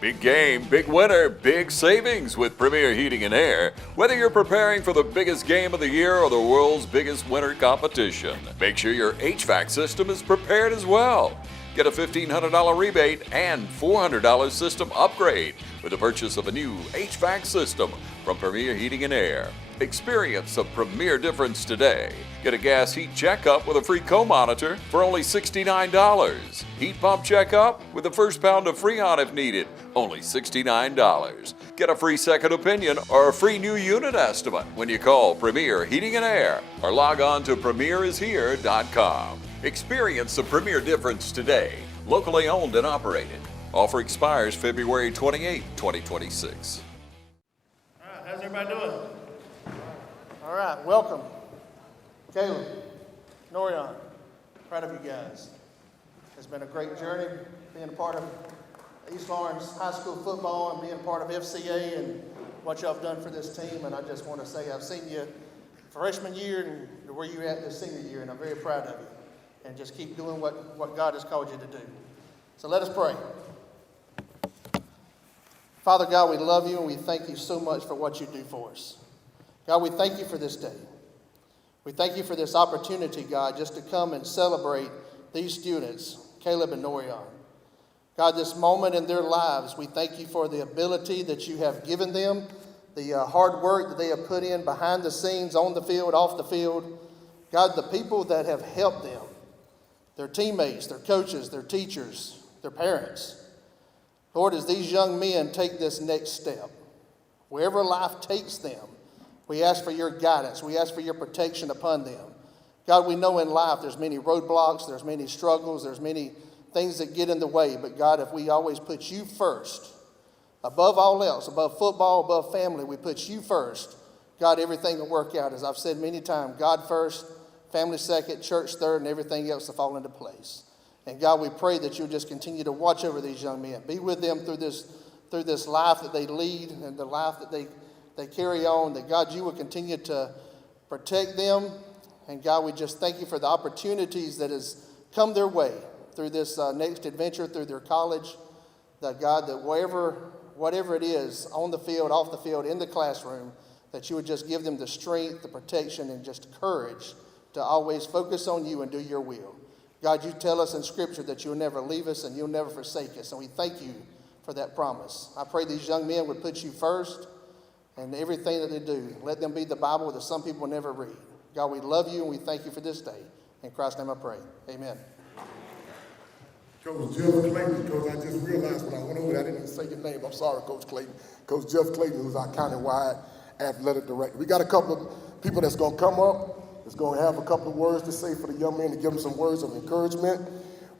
Big game, big winner, big savings with Premier Heating and Air. Whether you're preparing for the biggest game of the year or the world's biggest winter competition, make sure your HVAC system is prepared as well. Get a $1,500 rebate and $400 system upgrade with the purchase of a new HVAC system from Premier Heating and Air. Experience a premier difference today. Get a gas heat checkup with a free co-monitor for only $69. Heat pump checkup with the first pound of Freon if needed, only $69. Get a free second opinion or a free new unit estimate when you call Premier Heating and Air or log on to premierishere.com. Experience the premier difference today. Locally owned and operated. Offer expires February 28, 2026. All right, how's everybody doing? All right, welcome. Caleb, Norion, proud of you guys. It's been a great journey being a part of East Lawrence High School football and being a part of FCA and what y'all have done for this team. And I just want to say I've seen you freshman year and where you're at this senior year, and I'm very proud of you. And just keep doing what God has called you to do. So let us pray. Father God, we love you and we thank you so much for what you do for us. God, we thank you for this day. We thank you for this opportunity, God, just to come and celebrate these students, Caleb and Norion. God, this moment in their lives, we thank you for the ability that you have given them, the hard work that they have put in behind the scenes, on the field, off the field. God, the people that have helped them, their teammates, their coaches, their teachers, their parents. Lord, as these young men take this next step, wherever life takes them, we ask for your guidance. We ask for your protection upon them. God, we know in life there's many roadblocks, there's many struggles, there's many things that get in the way. But God, if we always put you first, above all else, above football, above family, we put you first, God, everything will work out. As I've said many times, God first, family second, church third, and everything else will fall into place. And God, we pray that you'll just continue to watch over these young men. Be with them through this life that they lead and the life that they carry on. That God, you will continue to protect them. And God, we just thank you for the opportunities that has come their way through this next adventure, through their college. That God, that whatever it is, on the field, off the field, in the classroom, that you would just give them the strength, the protection, and just courage to always focus on you and do your will. God, you tell us in Scripture that you'll never leave us and you'll never forsake us, and we thank you for that promise. I pray these young men would put you first in everything that they do. Let them be the Bible that some people never read. God, we love you and we thank you for this day. In Christ's name I pray. Amen. Coach Jeff Clayton, Coach, I just realized when I went over there, I didn't even say your name. I'm sorry, Coach Clayton. Coach Jeff Clayton, who's our county-wide athletic director. We got a couple of people that's going to come up. Is going to have a couple of words to say for the young men, to give them some words of encouragement.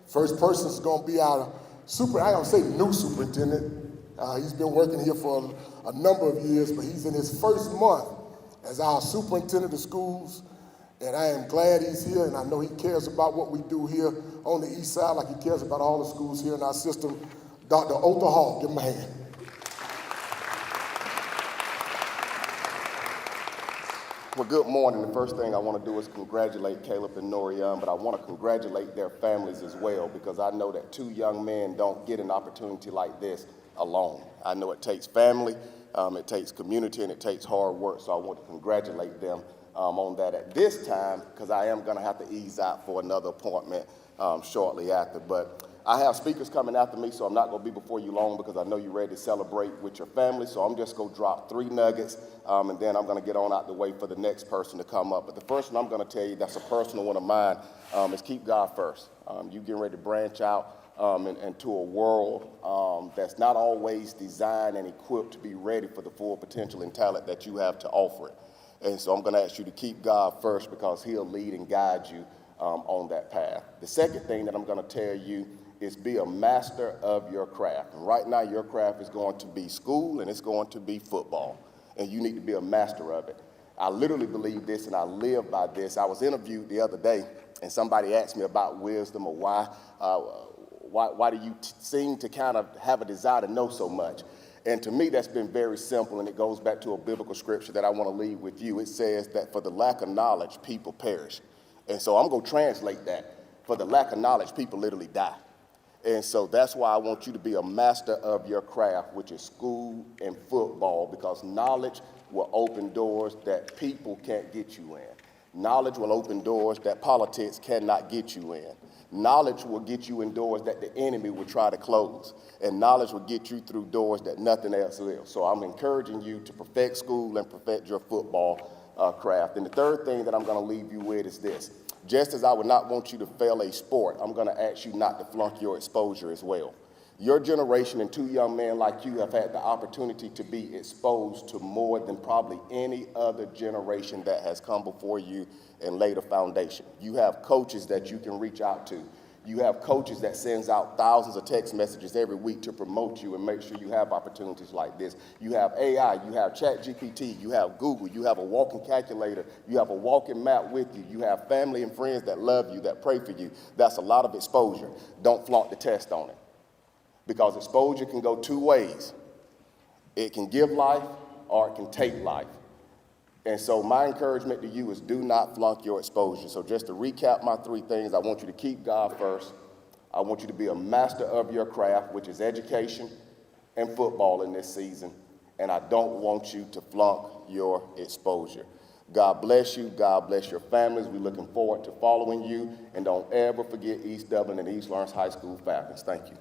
First person is going to be our I don't say new superintendent. He's been working here for a number of years, but he's in his first month as our superintendent of schools. And I am glad he's here, and I know he cares about what we do here on the east side like he cares about all the schools here in our system. Dr. Otha Hall, give him a hand. Well, good morning. The first thing I want to do is congratulate Caleb and Norion, but I want to congratulate their families as well, because I know that two young men don't get an opportunity like this alone. I know it takes family, it takes community, and it takes hard work, so I want to congratulate them on that at this time, because I am going to have to ease out for another appointment shortly after. But I have speakers coming after me, so I'm not going to be before you long, because I know you're ready to celebrate with your family. So I'm just going to drop 3 nuggets, and then I'm going to get on out the way for the next person to come up. But the first one I'm going to tell you, that's a personal one of mine, is keep God first. You getting ready to branch out into a world that's not always designed and equipped to be ready for the full potential and talent that you have to offer it. And so I'm going to ask you to keep God first, because he'll lead and guide you on that path. The second thing that I'm going to tell you is be a master of your craft. And right now, your craft is going to be school and it's going to be football. And you need to be a master of it. I literally believe this and I live by this. I was interviewed the other day and somebody asked me about wisdom, or why do you seem to kind of have a desire to know so much? And to me, that's been very simple, and it goes back to a biblical scripture that I want to leave with you. It says that for the lack of knowledge, people perish. And so I'm going to translate that. For the lack of knowledge, people literally die. And so that's why I want you to be a master of your craft, which is school and football, because knowledge will open doors that people can't get you in. Knowledge will open doors that politics cannot get you in. Knowledge will get you in doors that the enemy will try to close. And knowledge will get you through doors that nothing else will. So I'm encouraging you to perfect school and perfect your football craft. And the third thing that I'm going to leave you with is this. Just as I would not want you to fail a sport, I'm going to ask you not to flunk your exposure as well. Your generation and two young men like you have had the opportunity to be exposed to more than probably any other generation that has come before you and laid a foundation. You have coaches that you can reach out to. You have coaches that sends out thousands of text messages every week to promote you and make sure you have opportunities like this. You have AI, you have ChatGPT, you have Google, you have a walking calculator, you have a walking map with you, you have family and friends that love you, that pray for you. That's a lot of exposure. Don't flaunt the test on it, because exposure can go two ways. It can give life or it can take life. And so my encouragement to you is do not flunk your exposure. So just to recap my three things, I want you to keep God first. I want you to be a master of your craft, which is education and football in this season. And I don't want you to flunk your exposure. God bless you. God bless your families. We're looking forward to following you. And don't ever forget East Dublin and East Lawrence High School Falcons. Thank you.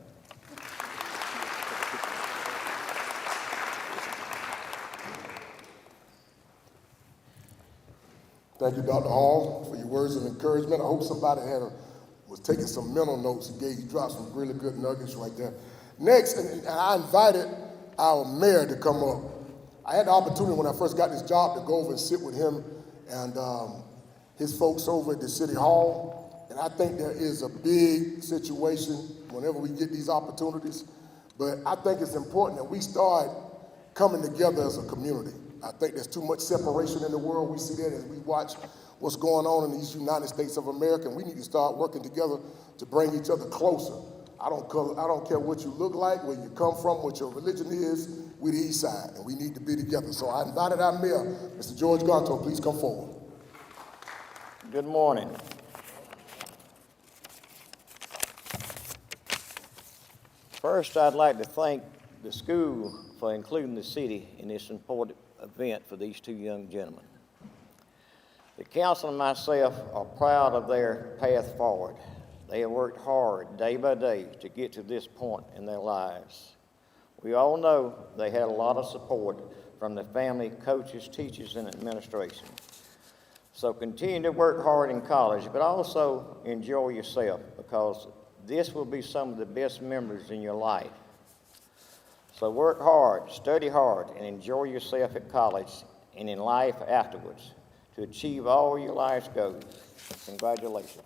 Thank you, Dr. Hall, for your words of encouragement. I hope somebody was taking some mental notes. You dropped some really good nuggets right there. Next, and I invited our mayor to come up. I had the opportunity when I first got this job to go over and sit with him and his folks over at the City Hall. And I think there is a big situation whenever we get these opportunities. But I think it's important that we start coming together as a community. I think there's too much separation in the world. We see that as we watch what's going on in these United States of America, and we need to start working together to bring each other closer. I don't care what you look like, where you come from, what your religion is. We're the East Side, and we need to be together. So I invited our mayor, Mr. George Gonto. Please come forward. Good morning. First, I'd like to thank the school for including the city in this important event for these two young gentlemen. The council and myself are proud of their path forward. They have worked hard day by day to get to this point in their lives. We all know they had a lot of support from the family, coaches, teachers, and administration. So continue to work hard in college, but also enjoy yourself, because this will be some of the best memories in your life. So work hard, study hard, and enjoy yourself at college and in life afterwards to achieve all your life's goals. Congratulations.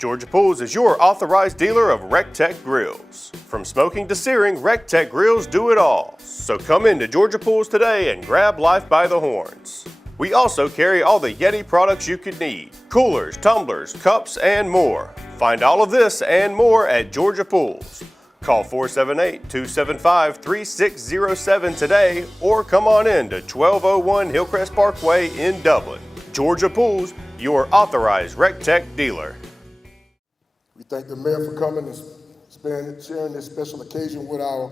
Georgia Pools is your authorized dealer of RecTech grills. From smoking to searing, RecTech grills do it all. So come into Georgia Pools today and grab life by the horns. We also carry all the Yeti products you could need: coolers, tumblers, cups, and more. Find all of this and more at Georgia Pools. Call 478-275-3607 today, or come on in to 1201 Hillcrest Parkway in Dublin. Georgia Pools, your authorized RecTech dealer. We thank the mayor for coming and sharing this special occasion with our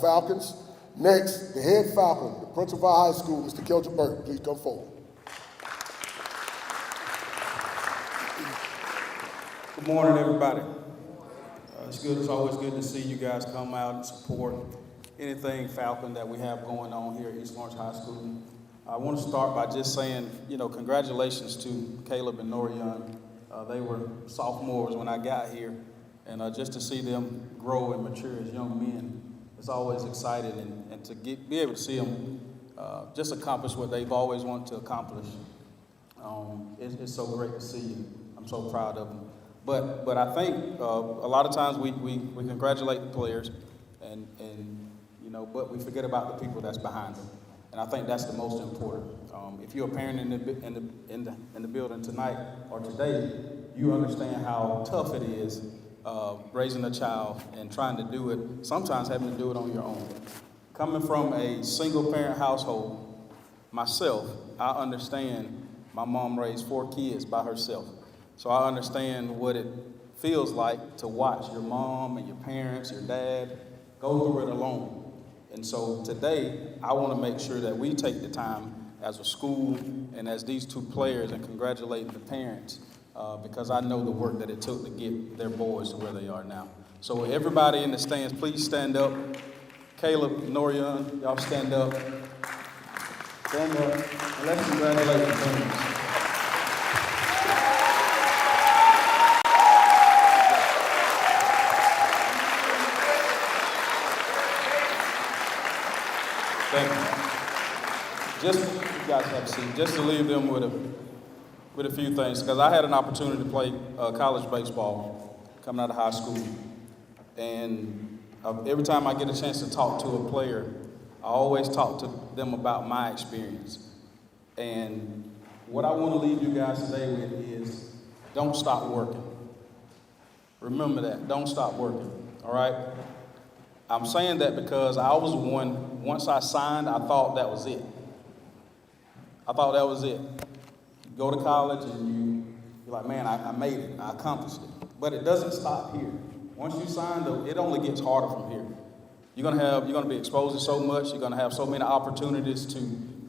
Falcons. Next, the head Falcon, the principal of our high school, Mr. Kelcher Burke. Please come forward. Good morning, everybody. It's always good to see you guys come out and support anything Falcon that we have going on here at East Lawrence High School. I want to start by just saying, congratulations to Caleb and Norian. They were sophomores when I got here, and just to see them grow and mature as young men, it's always exciting, and to be able to see them just accomplish what they've always wanted to accomplish. It's so great to see you. I'm so proud of them. But I think a lot of times we congratulate the players, but we forget about the people that's behind them, and I think that's the most important. If you're a parent in the building tonight or today, you understand how tough it is raising a child and trying to do it, sometimes having to do it on your own. Coming from a single-parent household, myself, I understand my mom raised 4 kids by herself. So I understand what it feels like to watch your mom and your parents, your dad, go through it alone. And so today, I want to make sure that we take the time as a school and as these two players and congratulate the parents because I know the work that it took to get their boys to where they are now. So everybody in the stands, please stand up. Caleb, Norian, y'all stand up. Stand up, and let's congratulate the parents. Thank you. Just, you guys have a seat, just to leave them with a few things, because I had an opportunity to play college baseball coming out of high school, and every time I get a chance to talk to a player, I always talk to them about my experience. And what I want to leave you guys today with is don't stop working. Remember that, don't stop working, all right? I'm saying that because I was one, once I signed, I thought that was it. I thought that was it. You go to college and you're like, man, I made it, I accomplished it. But it doesn't stop here. Once you sign, it only gets harder from here. You're gonna be exposed to so much, you're gonna have so many opportunities to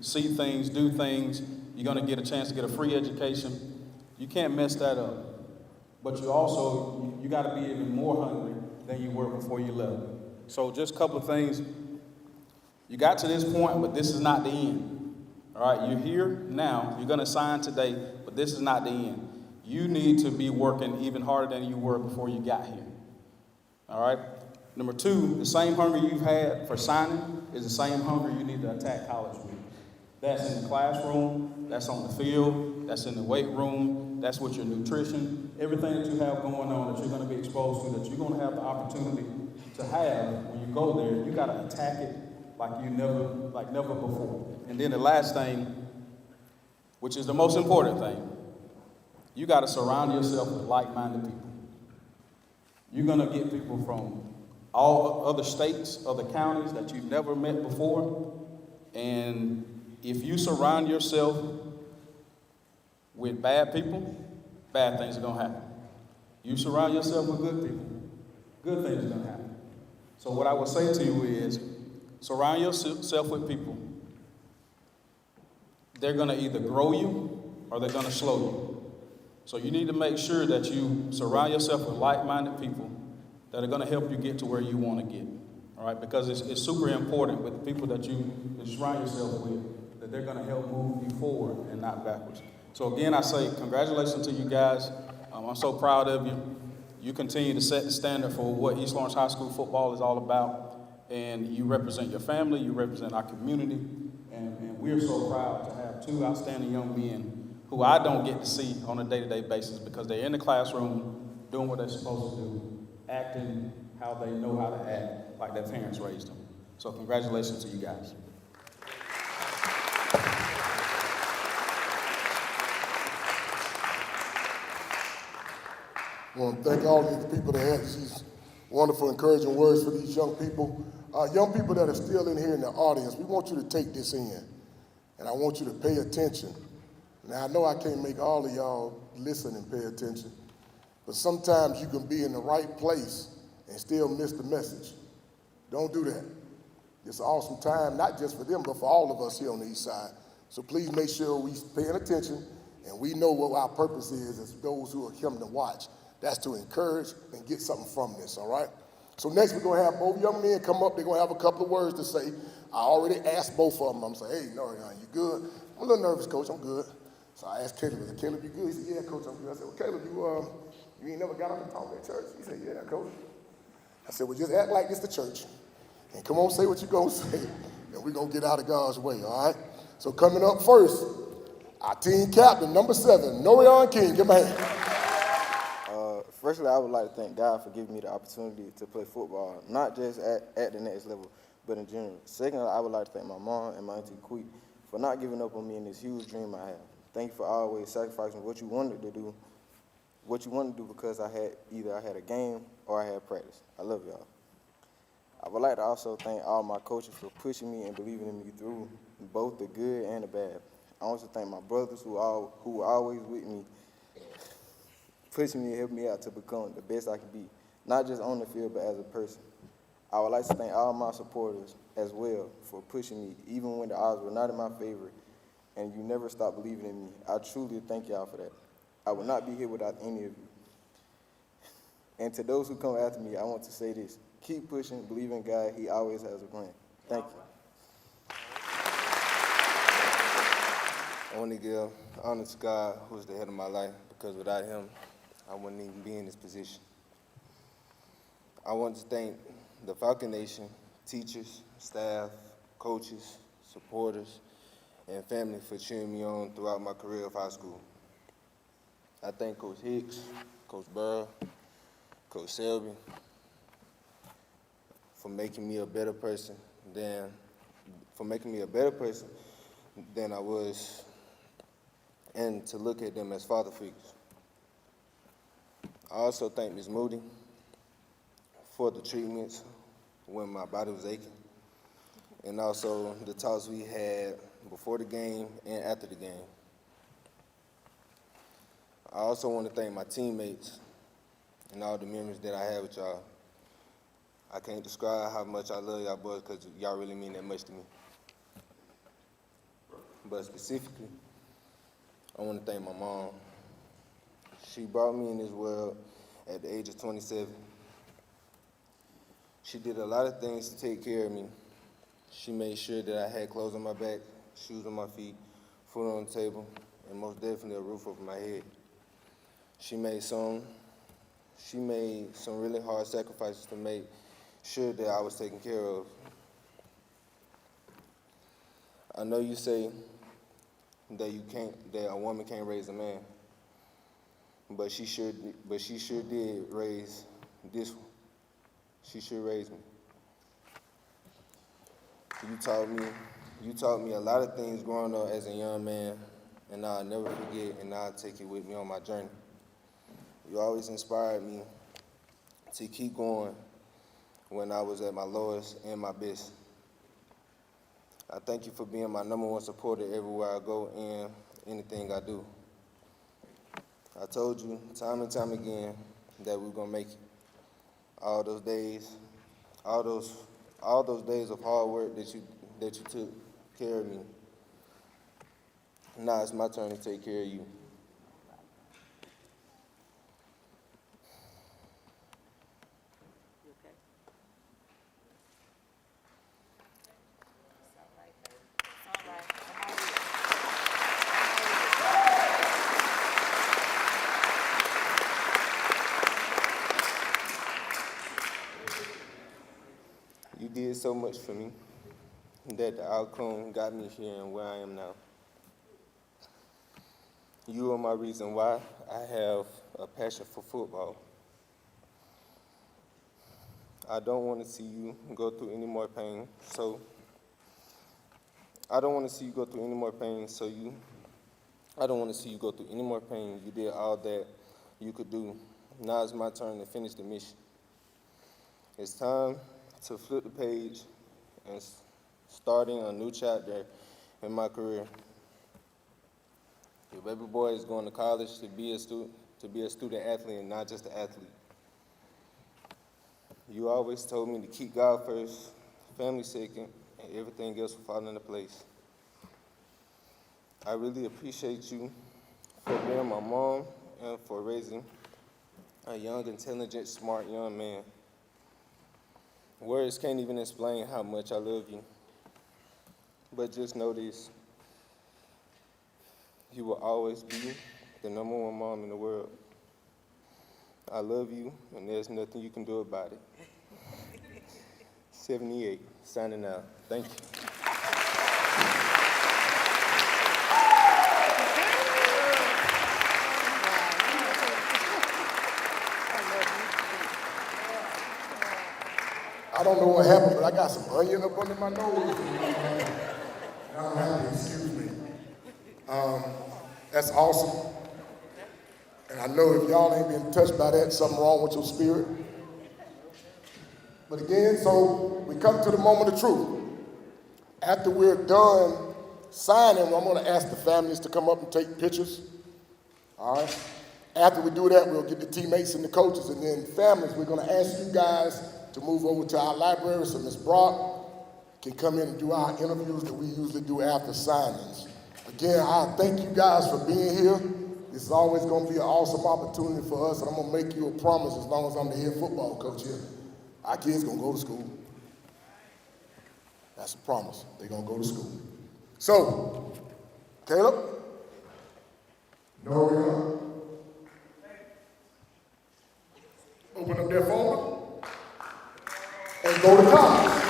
see things, do things, you're gonna get a chance to get a free education. You can't mess that up. But you gotta be even more hungry than you were before you left. So just a couple of things. You got to this point, but this is not the end. All right, you're here now, you're gonna sign today, but this is not the end. You need to be working even harder than you were before you got here. All right? Number two, the same hunger you've had for signing is the same hunger you need to attack college with. That's in the classroom, that's on the field, that's in the weight room, that's with your nutrition, everything that you have going on that you're going to be exposed to, that you're going to have the opportunity to have when you go there. You got to attack it like never before. And then the last thing, which is the most important thing, you got to surround yourself with like-minded people. You're going to get people from all other states, other counties that you've never met before. And if you surround yourself with bad people, bad things are going to happen. You surround yourself with good people, good things are going to happen. So what I would say to you is, surround yourself with people. They're going to either grow you or they're going to slow you. So you need to make sure that you surround yourself with like-minded people that are going to help you get to where you want to get, all right? Because it's super important with the people that you surround yourself with, that they're going to help move you forward and not backwards. So again, I say congratulations to you guys. I'm so proud of you. You continue to set the standard for what East Lawrence High School football is all about, and you represent your family, you represent our community, and we're so proud to have two outstanding young men who I don't get to see on a day-to-day basis because they're in the classroom doing what they're supposed to do, acting how they know how to act, like their parents raised them. So congratulations to you guys. I want to thank all these people that had these wonderful, encouraging words for these young people. Young people that are still in here in the audience, we want you to take this in, and I want you to pay attention. Now, I know I can't make all of y'all listen and pay attention, but sometimes you can be in the right place and still miss the message. Don't do that. It's an awesome time, not just for them, but for all of us here on the east side. So please make sure we're paying attention and we know what our purpose is as those who are coming to watch. That's to encourage and get something from this, all right? So next we're gonna have both young men come up. They're gonna have a couple of words to say. I already asked both of them. I'm saying, hey, Norian, you good? I'm a little nervous, Coach, I'm good. So I asked Caleb, I said, Caleb, you good? He said, yeah, Coach, I'm good. I said, well, Caleb, you ain't never got up and talked at church? He said, yeah, Coach. I said, well, just act like this the church. And come on, say what you're gonna say. And we're gonna get out of God's way, all right? So coming up first, our team captain, number 7, Norian King. Give him a hand. Firstly, I would like to thank God for giving me the opportunity to play football, not just at the next level, but in general. Secondly, I would like to thank my mom and my auntie Queek for not giving up on me in this huge dream I have. Thank you for always sacrificing what you wanted to do because I had a game or I had practice. I love y'all. I would like to also thank all my coaches for pushing me and believing in me through both the good and the bad. I also thank my brothers who were always with me. pushing me and helping me out to become the best I can be, not just on the field, but as a person. I would like to thank all my supporters as well for pushing me, even when the odds were not in my favor, and you never stopped believing in me. I truly thank y'all for that. I would not be here without any of you. And to those who come after me, I want to say this. Keep pushing, believe in God. He always has a plan. Thank you. I want to give honor to God, who's the head of my life, because without him, I wouldn't even be in this position. I want to thank the Falcon Nation, teachers, staff, coaches, supporters, and family for cheering me on throughout my career of high school. I thank Coach Hicks, Coach Burrow, Coach Selby for making me a better person than I was, and to look at them as father figures. I also thank Ms. Moody for the treatments when my body was aching, and also the talks we had before the game and after the game. I also want to thank my teammates and all the memories that I had with y'all. I can't describe how much I love y'all boys because y'all really mean that much to me. But specifically, I want to thank my mom. She brought me in this world at the age of 27. She did a lot of things to take care of me. She made sure that I had clothes on my back, shoes on my feet, food on the table, and most definitely a roof over my head. She made some really hard sacrifices to make sure that I was taken care of. I know you say that a woman can't raise a man, but she sure did raise this one. She sure raised me. You taught me a lot of things growing up as a young man, and I'll never forget, and I'll take it with me on my journey. You always inspired me to keep going when I was at my lowest and my best. I thank you for being my #1 supporter everywhere I go and anything I do. I told you time and time again that we're gonna make it. All those days of hard work that you took care of me. Now it's my turn to take care of you. You did so much for me that the outcome got me here and where I am now. You are my reason why I have a passion for football. I don't want to see you go through any more pain, so You did all that you could do. Now it's my turn to finish the mission. It's time to flip the page and starting a new chapter in my career. Your baby boy is going to college to be a student athlete and not just an athlete. You always told me to keep God first, family second, and everything else will fall into place. I really appreciate you for being my mom and for raising a young, intelligent, smart young man. Words can't even explain how much I love you. But just know this. You will always be the #1 mom in the world. I love you, and there's nothing you can do about it. 78, signing out. Thank you. I don't know what happened, but I got some onion up under my nose. I'm happy, excuse me. That's awesome. And I know if y'all ain't been touched by that, something wrong with your spirit. But again, so we come to the moment of truth. After we're done signing, I'm gonna ask the families to come up and take pictures. All right? After we do that, we'll get the teammates and the coaches, and then families. We're going to ask you guys to move over to our library so Ms. Brock can come in and do our interviews that we usually do after signings. Again, I thank you guys for being here. This is always going to be an awesome opportunity for us, and I'm going to make you a promise as long as I'm the head football coach here. Our kids going to go to school. That's a promise. They're going to go to school. So, Caleb, Noria, open up their folder and go to college.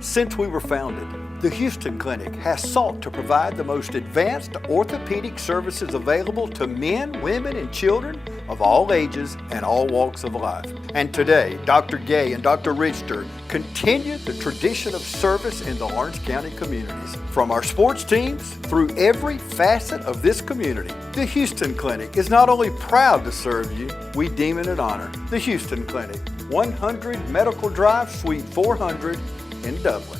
Since we were founded, the Houston Clinic has sought to provide the most advanced orthopedic services available to men, women, and children of all ages and all walks of life. And today, Dr. Gay and Dr. Richter continue the tradition of service in the Lawrence County communities. From our sports teams through every facet of this community, the Houston Clinic is not only proud to serve you, we deem it an honor. The Houston Clinic, 100 Medical Drive, Suite 400 in Dublin.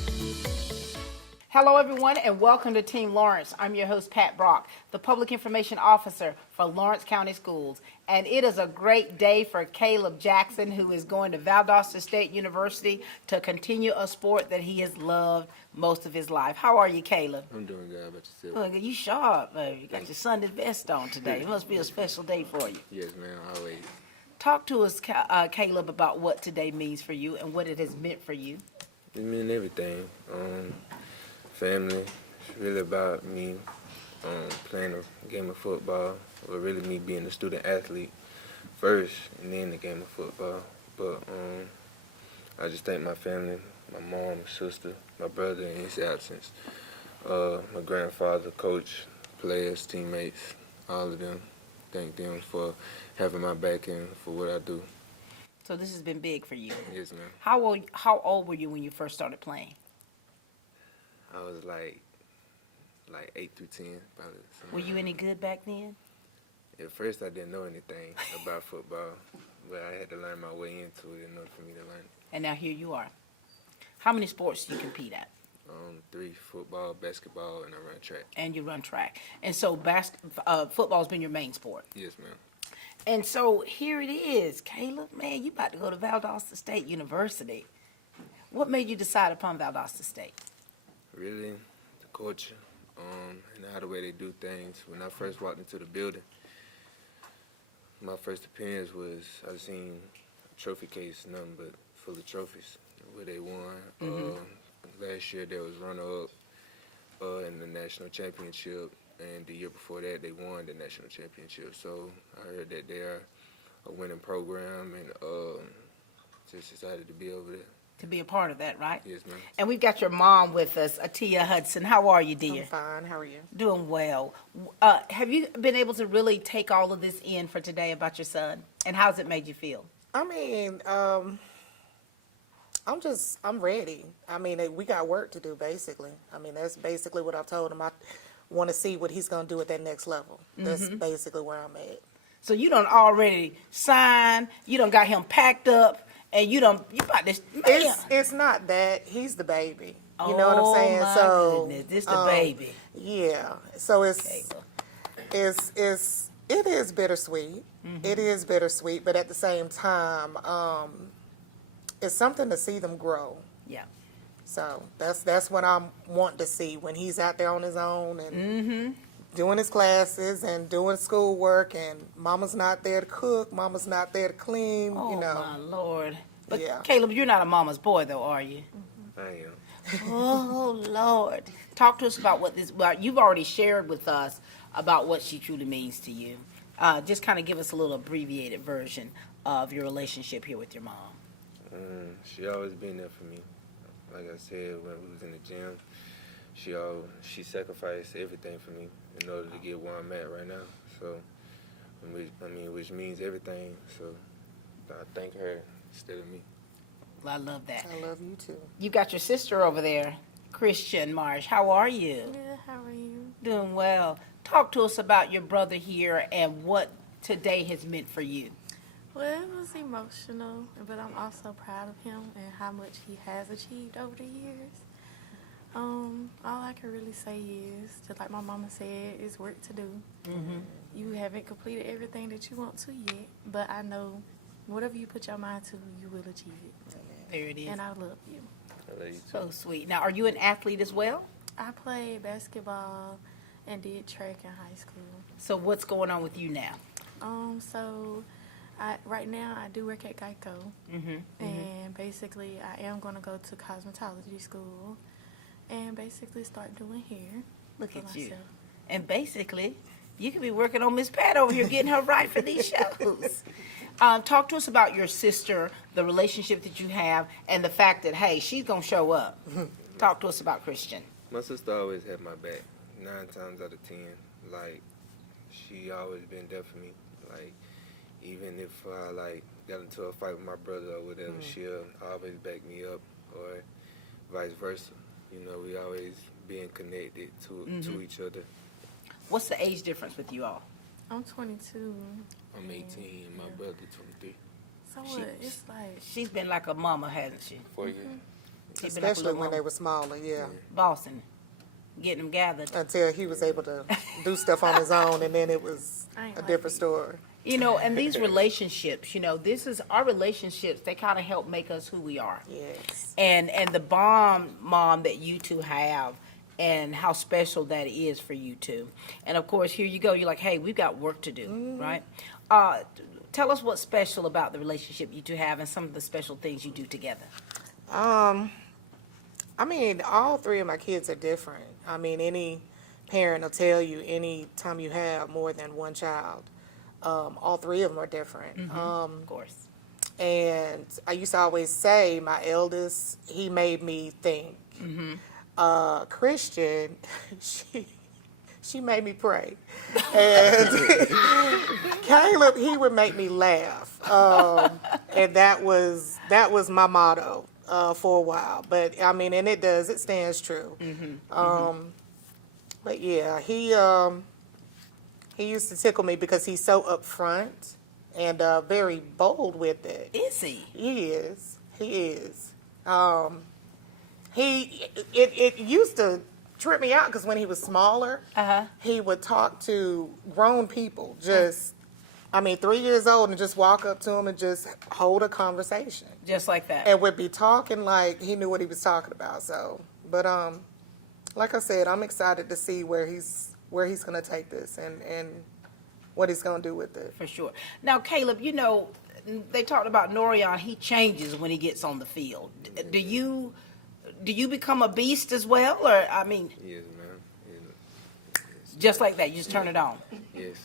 Hello everyone and welcome to Team Lawrence. I'm your host Pat Brock, the Public Information Officer for Lawrence County Schools. And it is a great day for Caleb Jackson, who is going to Valdosta State University to continue a sport that he has loved most of his life. How are you, Caleb? I'm doing good. How about yourself? Oh, you sharp, baby. You got your Sunday best on today. It must be a special day for you. Yes, ma'am, always. Talk to us, Caleb, about what today means for you and what it has meant for you. It means everything. Family. It's really about me playing a game of football, or really me being a student athlete first, and then the game of football. But I just thank my family, my mom, my sister, my brother in his absence, my grandfather, coach, players, teammates, all of them. Thank them for having my back and for what I do. So this has been big for you. Yes, ma'am. How old were you when you first started playing? I was like 8 through 10, probably. Were you any good back then? At first, I didn't know anything about football, but I had to learn my way into it in order for me to learn it. And now here you are. How many sports do you compete at? 3, football, basketball, and I run track. And you run track. And so football's been your main sport. Yes, ma'am. And so here it is. Caleb, man, you about to go to Valdosta State University. What made you decide upon Valdosta State? Really, the culture, and how the way they do things. When I first walked into the building, my first appearance was I seen a trophy case, nothing but full of trophies, where they won. Last year they was runner-up in the national championship, and the year before that they won the national championship. So I heard that they are a winning program, and just decided to be over there. To be a part of that, right? Yes, ma'am. And we've got your mom with us, Atia Hudson. How are you, dear? I'm fine. How are you? Doing well. Have you been able to really take all of this in for today about your son? And how's it made you feel? I mean, I'm ready. I mean, we got work to do, basically. I mean, that's basically what I've told him. I want to see what he's going to do at that next level. That's basically where I'm at. So you done already signed, you done got him packed up, and you about this, man. It's not that. He's the baby. You know what I'm saying? Oh, my So goodness. This the baby. Yeah. So it is bittersweet. It is bittersweet, but at the same time, it's something to see them grow. Yeah. So that's what I'm wanting to see when he's out there on his own and doing his classes and doing schoolwork, and mama's not there to cook, mama's not there to clean, Oh, you know. my Lord. But Yeah. Caleb, you're not a mama's boy, though, are you? I am. Oh, Lord. Talk to us about well, you've already shared with us about what she truly means to you. Just kind of give us a little abbreviated version of your relationship here with your mom. She always been there for me. Like I said, when we was in the gym, she sacrificed everything for me in order to get where I'm at right now. So, which means everything. So, I thank her instead of me. Well, I love that. I love you too. You got your sister over there, Christian Marsh. How are you? Good, how are you? Doing well. Talk to us about your brother here and what today has meant for you. Well, it was emotional, but I'm also proud of him and how much he has achieved over the years. All I can really say is, just like my mama said, it's work to do. You haven't completed everything that you want to yet, but I know whatever you put your mind to, you will achieve it. There it is. And I love you. I love you too. So sweet. Now, are you an athlete as well? I played basketball and did track in high school. So what's going on with you now? So right now I do work at Geico, and basically I am going to go to cosmetology school and basically start doing hair. Look for at you. myself. And basically, you could be working on Miss Pat over here, getting her right for these shows. Talk to us about your sister, the relationship that you have, and the fact that, hey, she's going to show up. Talk to us about Christian. My sister always had my back, 9 times out of 10. Like, she always been there for me. Like, even if I, like, got into a fight with my brother or whatever, she'll always back me up, or vice versa. You know, we always being connected to each other. What's the age difference with you all? I'm 22. I'm 18 and my brother 23. So what? It's like She's been like a mama, hasn't she? 4 years. She's been like a Especially little when they mama. were smaller, yeah. Bossing, getting them gathered. Until he was able to do stuff on his own, and then it was I ain't a like different it. story. You know, and these relationships, you know, this is our relationships. They kind of help make us who we are. Yes. And the bond, Mom, that you two have, and how special that is for you two. And of course, here you go. You're like, hey, we've got work to do, right? Tell us what's special about the relationship you two have, and some of the special things you do together. I mean, all 3 of my kids are different. I mean, any parent will tell you any time you have more than one child, all 3 of them are different. Of course. And I used to always say, my eldest, he made me think. Christian, she made me pray. And Caleb, he would make me laugh. And that was my motto for a while. But I mean, and it stands true. But yeah, he used to tickle me because he's so upfront and very bold with it. Is he? He is. It used to trip me out because when he was smaller, he would talk to grown people, just, 3 years old, and just walk up to them and just hold a conversation. Just like that. And would be talking like he knew what he was talking about. So, but like I said, I'm excited to see where he's going to take this and what he's going to do with it. For sure. Now, Caleb, you know, they talked about Norian. He changes when he gets on the field. Do you become a beast as well, or Yes, ma'am. Yes. just like that? You just turn it on. Yes.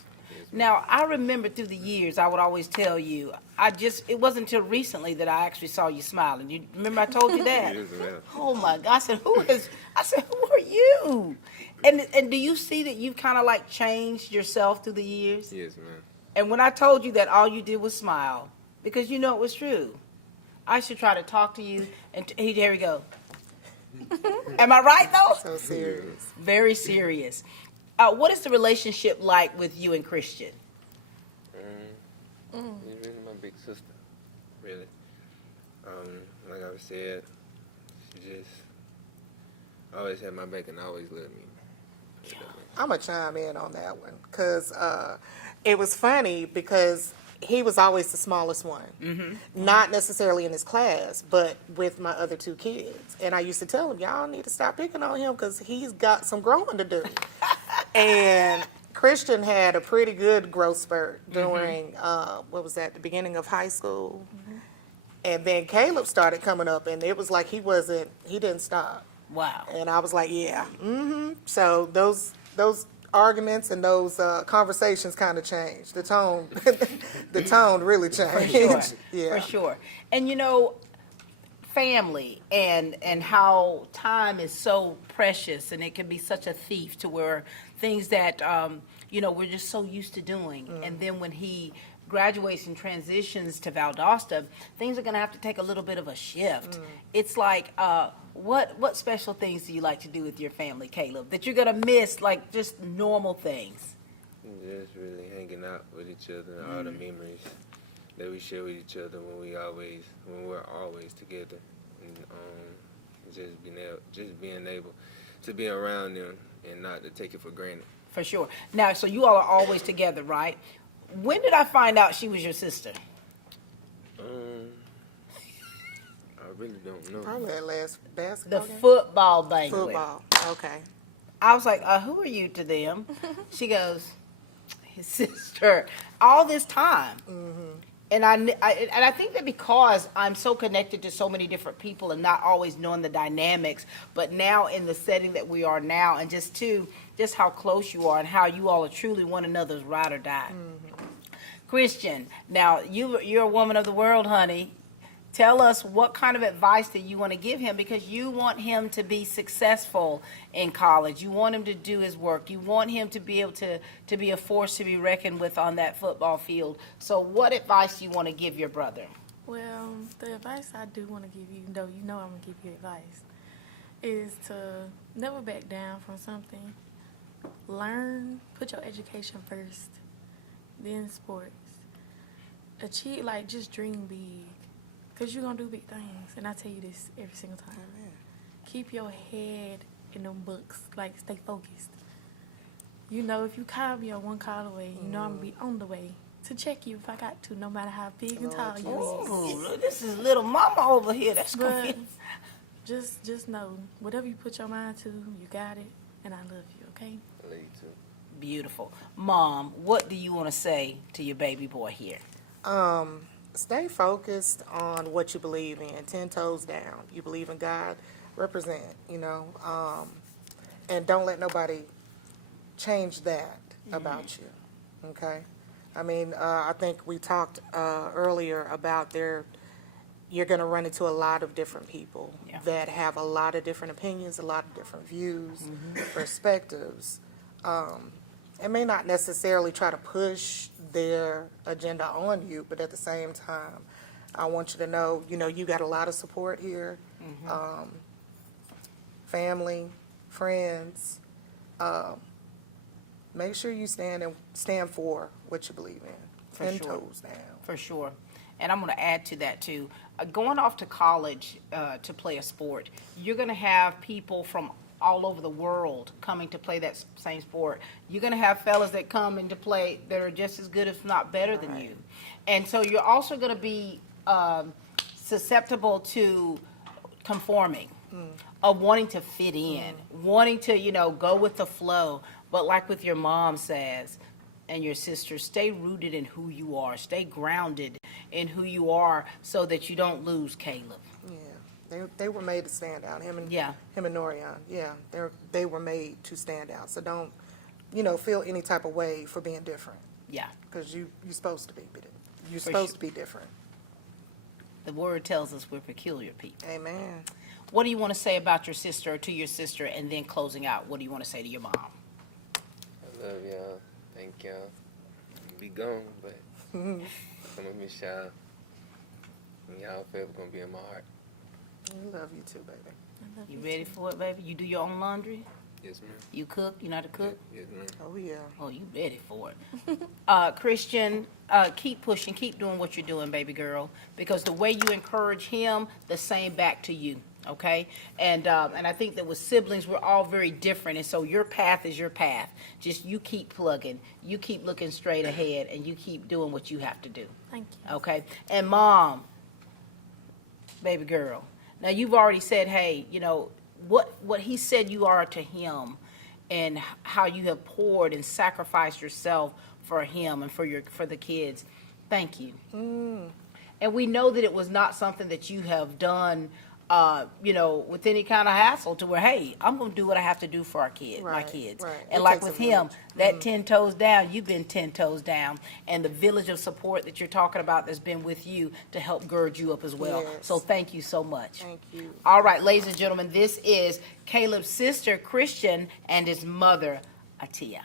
Now, I remember through the years, I would always tell you, it wasn't until recently that I actually saw you smiling. You remember I told you that? Yes, ma'am. Oh my God! I said, who are you? And do you see that you've kind of like changed yourself through the years? Yes, ma'am. And when I told you that, all you did was smile because you know it was true. I should try to talk to you, and here we go. Am I right though? So serious. Very serious. What is the relationship like with you and Christian? She's really my big sister, really. Like I said, she just always had my back and always loved me. I'm going to chime in on that one because it was funny because he was always the smallest one. Not necessarily in his class, but with my other 2 kids. And I used to tell him, y'all need to stop picking on him because he's got some growing to do. And Christian had a pretty good growth spurt during, the beginning of high school. And then Caleb started coming up, and it was like he didn't stop. Wow. And I was like, yeah. So those arguments and those conversations kind of changed. The tone really changed. For sure. Yeah. For sure. And you know, family and how time is so precious, and it can be such a thief to where things that we're just so used to doing, and then when he graduates and transitions to Valdosta, things are going to have to take a little bit of a shift. It's like, what special things do you like to do with your family, Caleb, that you're going to miss, like just normal things? Just really hanging out with each other and all the memories. that we share with each other when we're always together, and just being able to be around them and not to take it for granted. For sure. Now, so you all are always together, right? When did I find out she was your sister? I really don't know. Probably that last basketball The game. football banquet. Football. Okay. I was like, who are you to them? She goes, his sister. All this time. And I think that because I'm so connected to so many different people and not always knowing the dynamics, but now in the setting that we are now, and just how close you are and how you all are truly one another's ride or die. Christian, now you're a woman of the world, honey. Tell us what kind of advice that you want to give him, because you want him to be successful in college. You want him to do his work. You want him to be able to be a force to be reckoned with on that football field. So what advice do you want to give your brother? Well, the advice I do want to give you, though you know I'm going to give you advice, is to never back down from something. Learn, put your education first, then sports. Achieve, just dream big. Because you're going to do big things. And I tell you this every single time. Amen. Keep your head in them books. Stay focused. You know, if you call me on one call away, you know I'm going to be on the way to check you if I got to, no matter how big and tall you are. Ooh, this is little mama over here. That's But good. just know, whatever you put your mind to, you got it. And I love you, okay? I love you too. Beautiful. Mom, what do you want to say to your baby boy here? Stay focused on what you believe in, 10 toes down. You believe in God, represent, and don't let nobody change that about you, okay? I mean, I think we talked earlier about you're going to run into a lot of different people that have a lot of different opinions, a lot of different views, perspectives. And may not necessarily try to push their agenda on you, but at the same time, I want you to know, you got a lot of support here, family, friends. Make sure you stand for what you believe in. 10 toes down. For sure. And I'm going to add to that, too. Going off to college to play a sport, you're going to have people from all over the world coming to play that same sport. You're going to have fellas that come into play that are just as good, if not better than you. And so you're also going to be susceptible to conforming, of wanting to fit in, wanting to, go with the flow. But like with your mom says, and your sister, stay rooted in who you are. Stay grounded in who you are so that you don't lose Caleb. Yeah. They were made to stand out. Him and Norian. Yeah, they were made to stand out. So don't, feel any type of way for being different. Yeah. Because you're supposed to be. You're supposed to be different. The word tells us we're peculiar people. Amen. What do you want to say about your sister, or to your sister, and then closing out, what do you want to say to your mom? I love y'all. Thank y'all. I'll be gone, but I'm gonna miss y'all. And y'all forever gonna be in my heart. I love you too, baby. You ready for it, baby? You do your own laundry? Yes, ma'am. You cook? You know how to cook? Yes, ma'am. Oh, yeah. Oh, you ready for it. Christian, keep pushing, keep doing what you're doing, baby girl, because the way you encourage him, the same back to you, okay? And I think that with siblings, we're all very different, and so your path is your path. Just you keep plugging, you keep looking straight ahead, and you keep doing what you have to do. Thank you. Okay? And Mom, baby girl, now you've already said, hey, what he said you are to him, and how you have poured and sacrificed yourself for him and for the kids. Thank you. And we know that it was not something that you have done, with any kind of hassle, to where, hey, I'm going to do what I have to do for my kids. Right. And It like takes with a him, village. that 10 toes down, you've been 10 toes down. And the village of support that you're talking about that's been with you to help gird you up as well. Yes. So thank you so much. Thank you. All right, ladies and gentlemen, this is Caleb's sister, Christian, and his mother, Atia.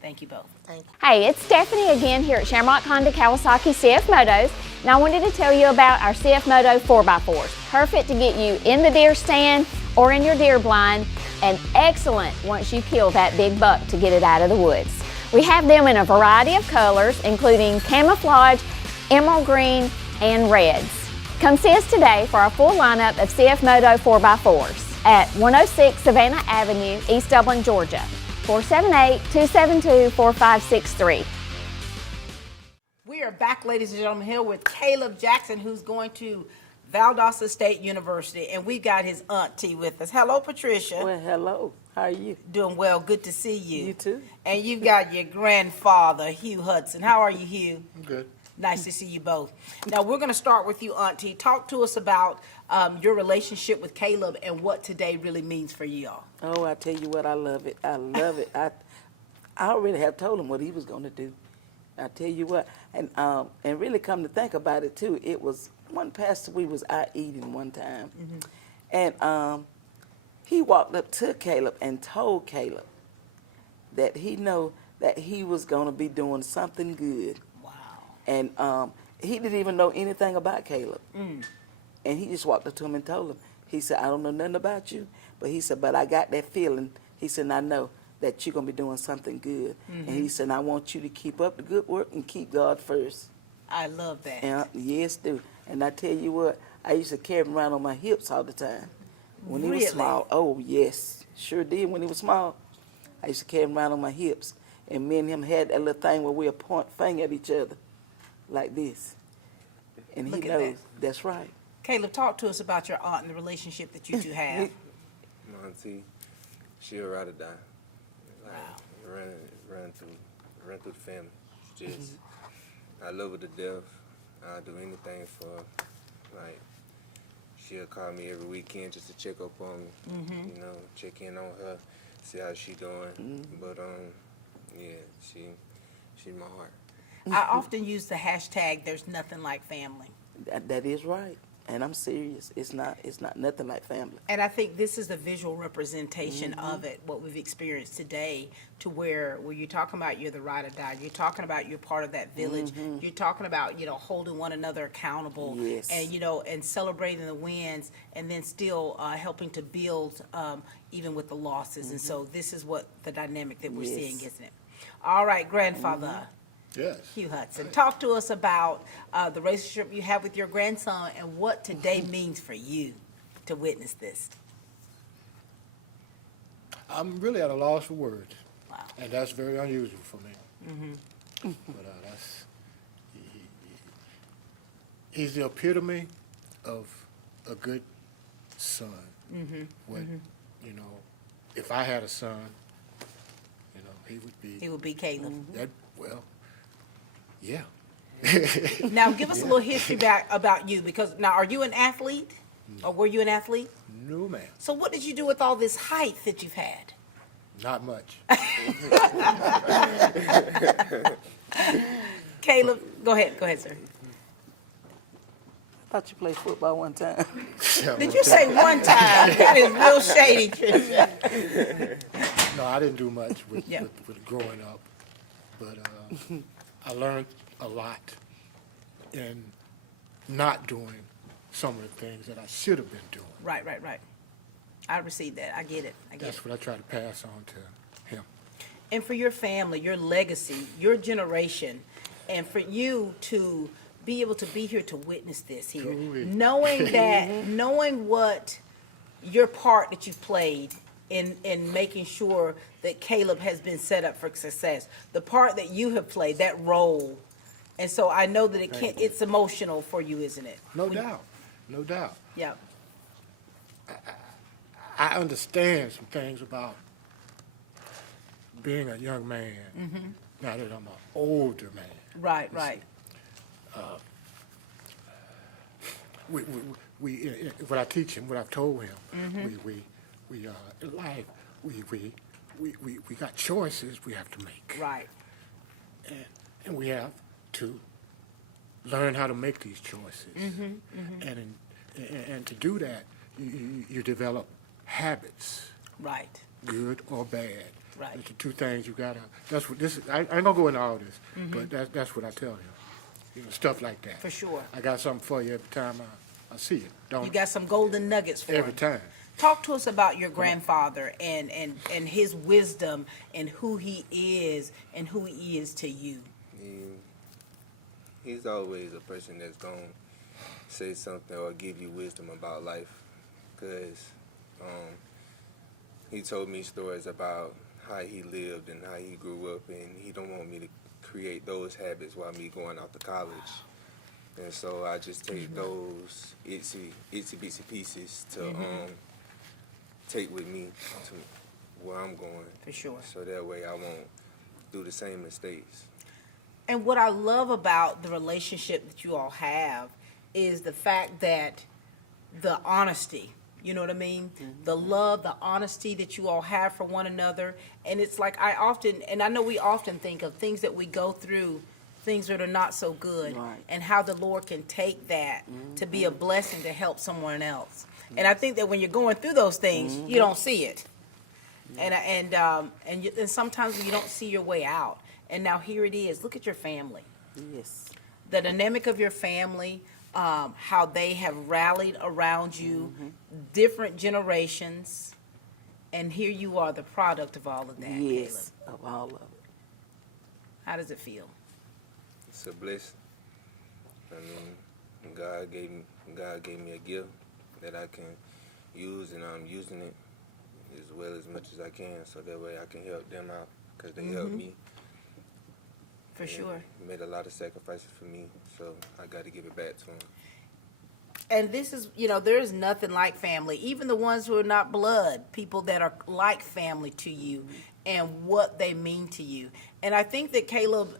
Thank you both. Thank you. Hey, it's Stephanie again here at Shamrock Honda Kawasaki CF Motos, and I wanted to tell you about our CF Moto 4x4s. Perfect to get you in the deer stand or in your deer blind, and excellent once you kill that big buck to get it out of the woods. We have them in a variety of colors, including camouflage emerald green, and reds. Come see us today for our full lineup of CF Moto 4x4s at 106 Savannah Avenue, East Dublin, Georgia. 478-272-4563. We are back, ladies and gentlemen, here with Caleb Jackson, who's going to Valdosta State University, and we got his auntie with us. Hello, Patricia. Well, hello. How are you? Doing well. Good to see you. You too. And you've got your grandfather, Hugh Hudson. How are you, Hugh? I'm good. Nice to see you both. Now, we're going to start with you, auntie. Talk to us about your relationship with Caleb and what today really means for you all. Oh, I tell you what, I love it. I love it. I already have told him what he was going to do. I tell you what, and really come to think about it too, it was one pastor we was out eating one time, and he walked up to Caleb and told Caleb that he know that he was going to be doing something good. Wow. And he didn't even know anything about Caleb. And he just walked up to him and told him, he said, I don't know nothing about you, but he said, but I got that feeling. He said, and I know that you're going to be doing something good. And he said, I want you to keep up the good work and keep God first. I love that. And, yes, do. And I tell you what, I used to carry him around on my hips all the time. When he was small. Oh, yes. Sure did when he was small. I used to carry him around on my hips. And me and him had that little thing where we'd point finger at each other like this. And Look he at knows. That's right. Caleb, talk to us about your aunt and the relationship that you two have. My auntie, she'll ride or die. Like, run through the family. Just, I love her to death. I'll do anything for her. Like, she'll call me every weekend just to check up on me. You know, check in on her, see how she doing. But yeah, she's my heart. I often use the hashtag, there's nothing like family. That is right. And I'm serious. It's not nothing like family. And I think this is a visual representation of it, what we've experienced today, to where you're talking about you're the ride or die, you're talking about you're part of that village, you're talking about, holding one another accountable, Yes. and, and celebrating the wins, and then still helping to build even with the losses. And so this is what the dynamic that we're seeing, isn't it? All right, grandfather. Yes. Hugh Hudson, talk to us about the relationship you have with your grandson and what today means for you to witness this. I'm really at a loss for words. Wow. And that's very unusual for me. But he's the epitome of a good son. What, if I had a son, he would be. He would be Caleb. Yeah. Now, give us a little history back about you, because now, are you an athlete? Or were you an athlete? No, ma'am. So what did you do with all this height that you've had? Not much. Caleb, go ahead, sir. I thought you played football one time. Did you say one time? That is real shady, Tricia. No, I didn't do much with growing up, but I learned a lot in not doing some of the things that I should have been doing. Right. I received that. I get it. That's what I try to pass on to him. And for your family, your legacy, your generation, and for you to be able to be here to witness this here, knowing what your part that you played in making sure that Caleb has been set up for success, the part that you have played, that role. And so I know that it's emotional for you, isn't it? No doubt. Yeah. I understand some things about being a young man now that I'm an older man. Right. What I teach him, what I've told him, in life, we got choices we have to make. Right. And we have to learn how to make these choices. And to do that, you develop habits. Right. Good or bad. Right. It's the two things you gotta. That's what this. I ain't gonna go into all this, but that's what I tell him. Stuff like that. For sure. I got something for you every time I see it. You got some golden nuggets for every him. time. Talk to us about your grandfather and his wisdom and who he is and who he is to you. he's always a person that's going to say something or give you wisdom about life. Because he told me stories about how he lived and how he grew up, and he don't want me to create those habits while me going out to college. And so I just take those itsy bitsy pieces to take with me to where I'm going. For sure. So that way I won't do the same mistakes. And what I love about the relationship that you all have is the fact that the honesty, you know what I mean? The love, the honesty that you all have for one another. And it's like I know we often think of things that we go through, things that are not so good, and how the Lord can take that to be a blessing to help someone else. And I think that when you're going through those things, you don't see it. And sometimes you don't see your way out. And now here it is. Look at your family. Yes. The dynamic of your family, how they have rallied around you, different generations, and here you are, the product of all of that, Yes, Caleb. of all of it. How does it feel? It's a blessing. I mean, God gave me a gift that I can use, and I'm using it as much as I can, so that way I can help them out, because they helped me. For sure. Made a lot of sacrifices for me, so I got to give it back to them. And this is, there is nothing like family. Even the ones who are not blood, people that are like family to you and what they mean to you. And I think that, Caleb,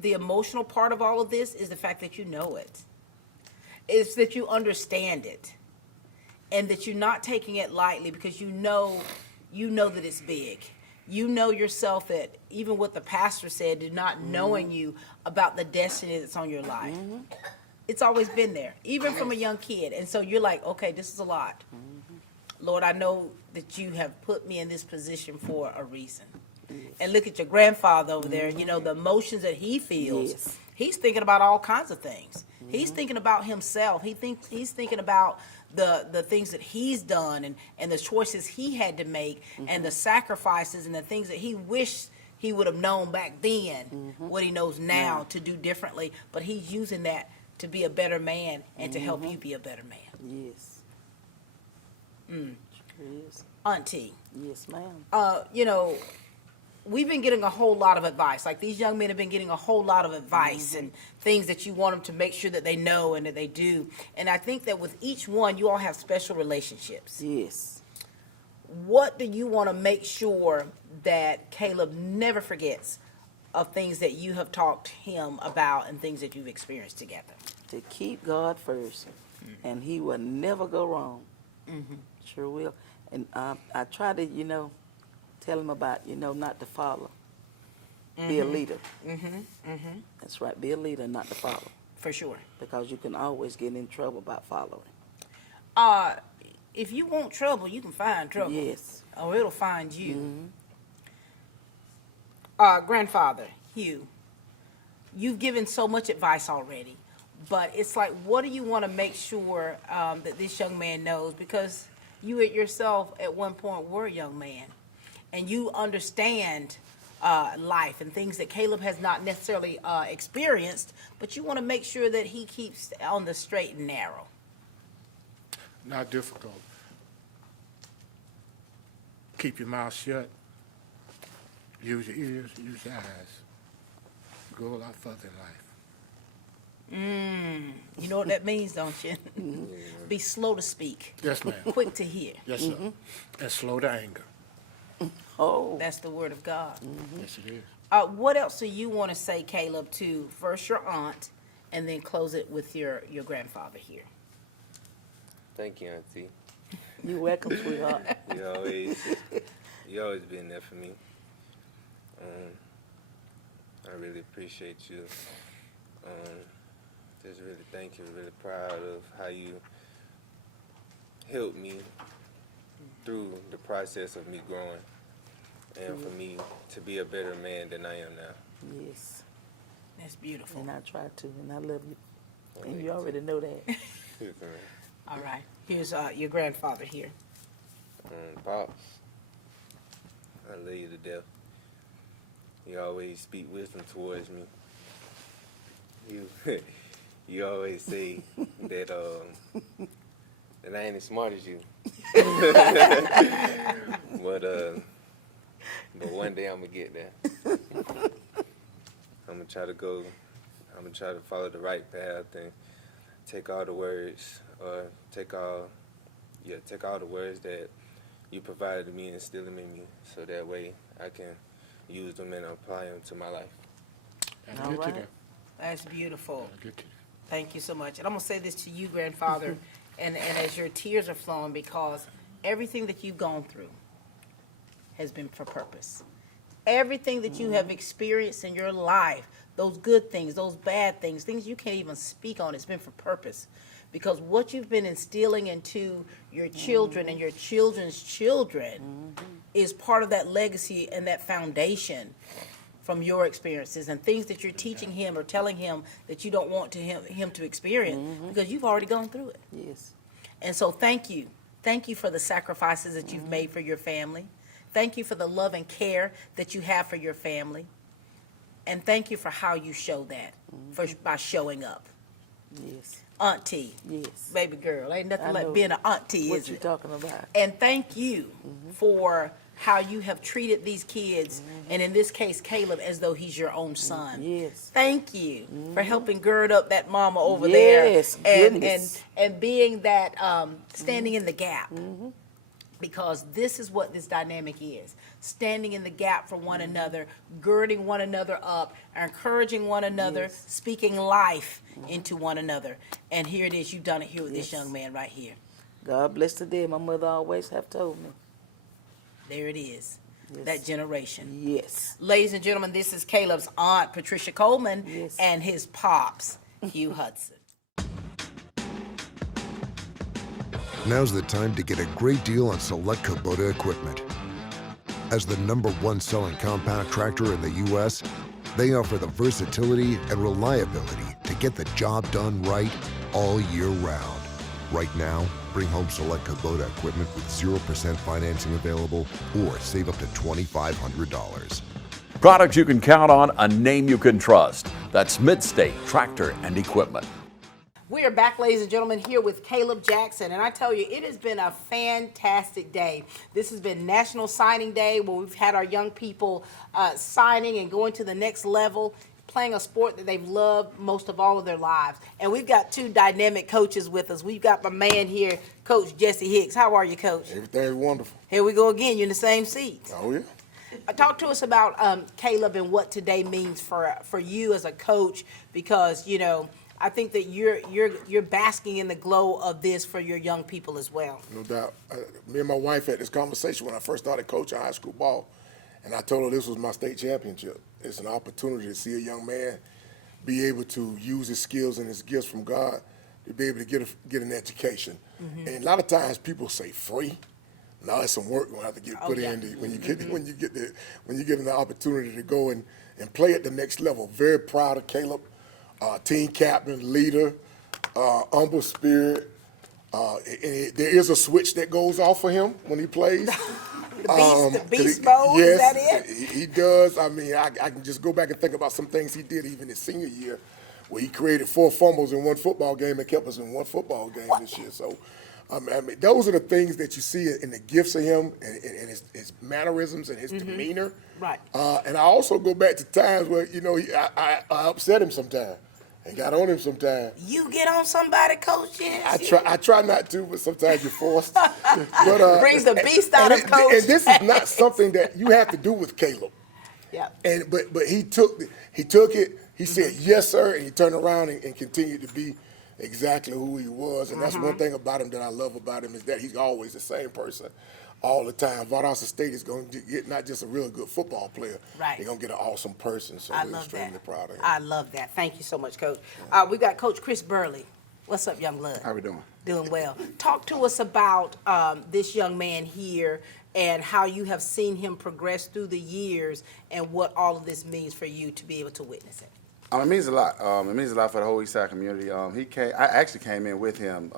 the emotional part of all of this is the fact that you know it. It's that you understand it. And that you're not taking it lightly, because you know that it's big. You know yourself that even what the pastor said, not knowing you about the destiny that's on your life. It's always been there, even from a young kid. And so you're like, okay, this is a lot. Lord, I know that you have put me in this position for a reason. And look at your grandfather over there, the emotions that he feels. Yes. He's thinking about all kinds of things. He's thinking about himself. He's thinking about the things that he's done and the choices he had to make and the sacrifices and the things that he wished he would have known back then, what he knows now to do differently. But he's using that to be a better man and to help you be a better man. Yes. Sure is. Auntie. Yes, ma'am. We've been getting a whole lot of advice. Like, these young men have been getting a whole lot of advice and things that you want them to make sure that they know and that they do. And I think that with each one, you all have special relationships. Yes. What do you want to make sure that Caleb never forgets of things that you have talked him about and things that you've experienced together? To keep God first, and he will never go wrong. Sure will. And I try to, tell him about, not to follow. Be a leader. That's right. Be a leader, not to follow. For sure. Because you can always get in trouble about following. If you want trouble, you can find trouble. Yes. Or it'll find you. Grandfather, Hugh, you've given so much advice already, but it's like, what do you want to make sure that this young man knows? Because you yourself at one point were a young man, and you understand life and things that Caleb has not necessarily experienced, but you want to make sure that he keeps on the straight and narrow. Not difficult. Keep your mouth shut. Use your ears, use your eyes. Go a lot further in life. You know what that means, don't you? Be slow to speak. Yes, ma'am. Quick to hear. Yes, sir. And slow to anger. Oh. That's the word of God. Yes, it is. What else do you want to say, Caleb, to first your aunt and then close it with your grandfather here? Thank you, Auntie. You're welcome, sweetheart. You always been there for me. I really appreciate you. Just really thank you. Really proud of how you helped me through the process of me growing, and for me to be a better man than I am now. Yes. That's beautiful. And I try to, and I love you. And you already know that. All right. Here's your grandfather here. Pops, I love you to death. You always speak wisdom towards me. you always say that that I ain't as smart as you. But one day I'm gonna get there. I'm gonna try to follow the right path and take all the words, take all the words that you provided to me and instill them in me, so that way I can use them and apply them to my life. All right. That's beautiful. Thank you so much. And I'm going to say this to you, grandfather, and as your tears are flowing, because everything that you've gone through has been for purpose. Everything that you have experienced in your life, those good things, those bad things, things you can't even speak on, it's been for purpose. Because what you've been instilling into your children and your children's children is part of that legacy and that foundation from your experiences and things that you're teaching him or telling him that you don't want him to experience because you've already gone through it. Yes. And so thank you. Thank you for the sacrifices that you've made for your family. Thank you for the love and care that you have for your family. And thank you for how you show that by showing up. Yes. Auntie. Yes. Baby girl. Ain't nothing I like know being an auntie, what is you it? talking about. And thank you for how you have treated these kids, and in this case, Caleb, as though he's your own son. Yes. Thank you for helping gird up that mama over Yes, there goodness. and being that standing in the gap. Because this is what this dynamic is. Standing in the gap for one another, girding one another up, encouraging one another, speaking life into one another. And here it is, you've done it here with this young man right here. God bless the day. My mother always have told me. There it is, that generation. Yes. Ladies and gentlemen, this is Caleb's aunt, Patricia Coleman, and his pops, Hugh Hudson. Now's the time to get a great deal on select Kubota equipment. As the #1 selling compact tractor in the U.S., they offer the versatility and reliability to get the job done right all year round. Right now, bring home select Kubota equipment with 0% financing available or save up to $2,500. Products you can count on, a name you can trust. That's Midstate Tractor and Equipment. We are back, ladies and gentlemen, here with Caleb Jackson, and I tell you, it has been a fantastic day. This has been National Signing Day, where we've had our young people signing and going to the next level, playing a sport that they've loved most of all of their lives. And we've got two dynamic coaches with us. We've got my man here, Coach Jesse Hicks. How are you, Coach? Everything's wonderful. Here we go again. You're in the same seat. Oh, yeah. Talk to us about Caleb and what today means for you as a coach, because, you know, I think that you're basking in the glow of this for your young people as well. No doubt. Me and my wife had this conversation when I first started coaching high school ball, and I told her this was my state championship. It's an opportunity to see a young man be able to use his skills and his gifts from God to be able to get an education. And a lot of times people say free. Now it's some work going to have to get put in when you get an opportunity to go and play at the next level. Very proud of Caleb. Team captain, leader, humble spirit. There is a switch that goes off for him when he plays. The beast mode, yes, is that it? He does. I mean, I can just go back and think about some things he did even his senior year, where he created 4 fumbles in one football game and kept us in one football game this year. So, I mean, those are the things that you see in the gifts of him and his mannerisms and his demeanor. Right. And I also go back to times where, you know, I upset him sometimes. And got on him sometimes. You get on somebody, Coach? Yes. I try not to, but sometimes you're forced. But, brings the beast out of Coach. And this is not something that you have to do with Caleb. Yeah. And but he took it. He said yes, sir, and he turned around and continued to be exactly who he was. And that's one thing about him that I love about him, is that he's always the same person all the time. Valdosta State is going to get not just a really good football player, right? They're going to get an awesome person. So we're extremely proud of him. I love that. Thank you so much, Coach. We've got Coach Chris Burley. What's up, young blood? How we doing? Doing well. Talk to us about this young man here and how you have seen him progress through the years and what all of this means for you to be able to witness it. It means a lot. It means a lot for the whole Eastside community. I actually came in with him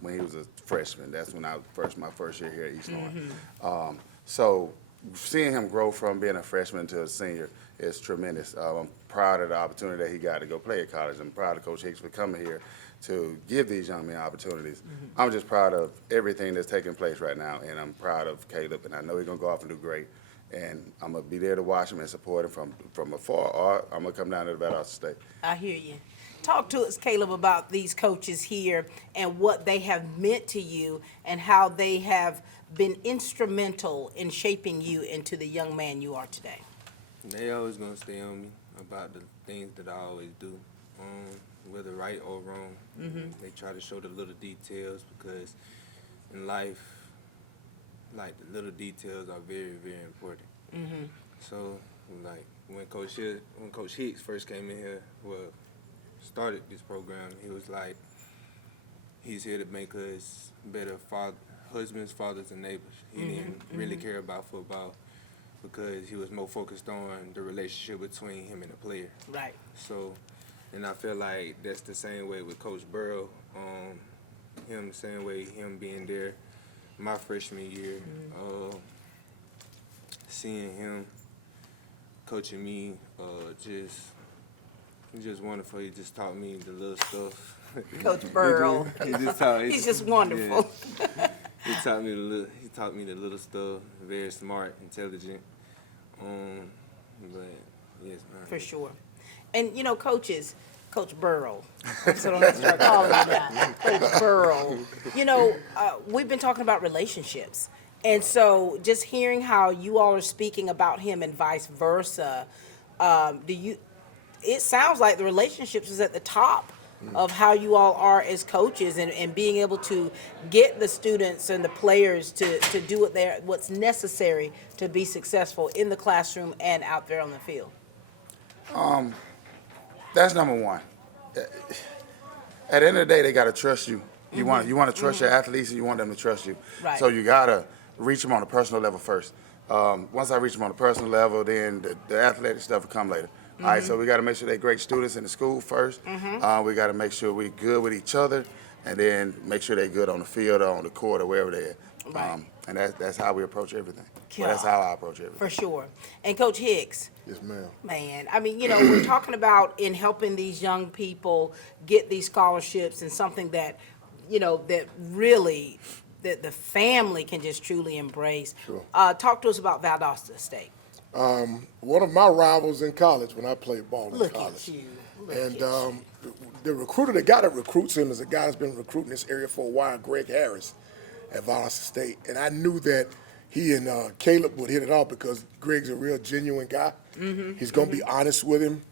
when he was a freshman. That's when my first year here at East Lawrence. So seeing him grow from being a freshman to a senior is tremendous. I'm proud of the opportunity that he got to go play at college. I'm proud of Coach Hicks for coming here to give these young men opportunities. I'm just proud of everything that's taking place right now, and I'm proud of Caleb, and I know he's going to go off and do great. And I'm going to be there to watch him and support him from afar, or I'm going to come down to the Valdosta State. I hear you. Talk to us, Caleb, about these coaches here and what they have meant to you and how they have been instrumental in shaping you into the young man you are today. They always gonna stay on me about the things that I always do, whether right or wrong. They try to show the little details because in life, like the little details are very, very important. So, like when Coach Hicks first came in here, started this program, he was like, he's here to make us better husbands, fathers, and neighbors. He didn't really care about football because he was more focused on the relationship between him and the player. Right. So, and I feel like that's the same way with Coach Burrow. Him the same way, him being there my freshman year, seeing him coaching me, just wonderful. He just taught me the little stuff. Coach Burrow. He's just wonderful. Yeah. He taught me the little stuff. Very smart, intelligent. But yes, man. For sure. And you know, coaches, Coach Burrow. So don't have to start calling him that. Coach Burrow. You know, we've been talking about relationships. And so just hearing how you all are speaking about him and vice versa, it sounds like the relationships is at the top of how you all are as coaches and being able to get the students and the players to do what's necessary to be successful in the classroom and out there on the field. That's number one. At the end of the day, they got to trust you. You want to trust your athletes, and you want them to trust you. Right. So you got to reach them on a personal level first. Once I reach them on a personal level, then the athletic stuff will come later. All right, so we got to make sure they're great students in the school first. We got to make sure we're good with each other, and then make sure they're good on the field or on the court or wherever they're at. Right. And that's how we approach everything. Well, that's how I approach everything. For sure. And Coach Hicks. Yes, ma'am. Man, I mean, you know, we're talking about in helping these young people get these scholarships and something that, you know, that really that the family can just truly embrace. Sure. Talk to us about Valdosta State. One of my rivals in college when I played ball in Look college. at you. The recruiter that got it recruits him is a guy that's been recruiting this area for a while, Greg Harris at Valdosta State. And I knew that he and Caleb would hit it off because Greg's a real genuine guy. He's going to be honest with him.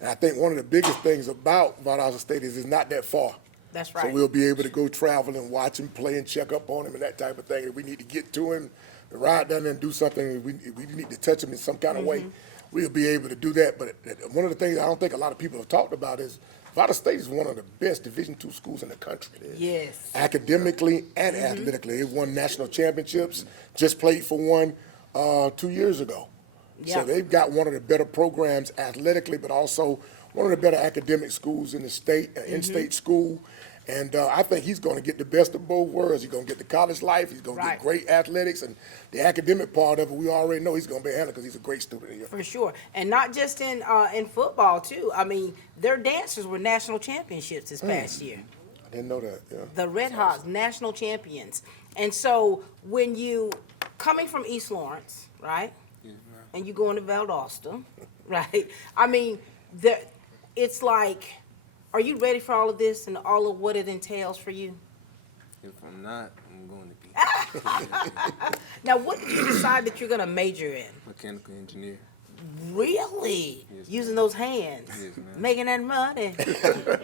And I think one of the biggest things about Valdosta State is it's not that far. That's right. So we'll be able to go travel and watch him play and check up on him and that type of thing. If we need to get to him, to ride down there and do something, we need to touch him in some kind of way, we'll be able to do that. But one of the things I don't think a lot of people have talked about is Valdosta State is one of the best Division II schools in the country. Yes. Academically and athletically. They've won national championships, just played for one 2 years ago. Yeah. So they've got one of the better programs athletically, but also one of the better academic schools in the state, in-state school. And I think he's going to get the best of both worlds. He's going to get the college life. He's going to get great athletics. And the academic part of it, we already know he's going to be handled because he's a great student here. For sure. And not just in football, too. I mean, their dancers were national championships this past year. I didn't know that, yeah. The Red Hawks, national champions. And so when you, coming from East Lawrence, right? And you going to Valdosta, right? I mean, it's like, are you ready for all of this and all of what it entails for you? If I'm not, I'm going to be. Now, what did you decide that you're going to major in? Mechanical engineer. Really? Yes, using those hands, Yes, ma'am. making that money.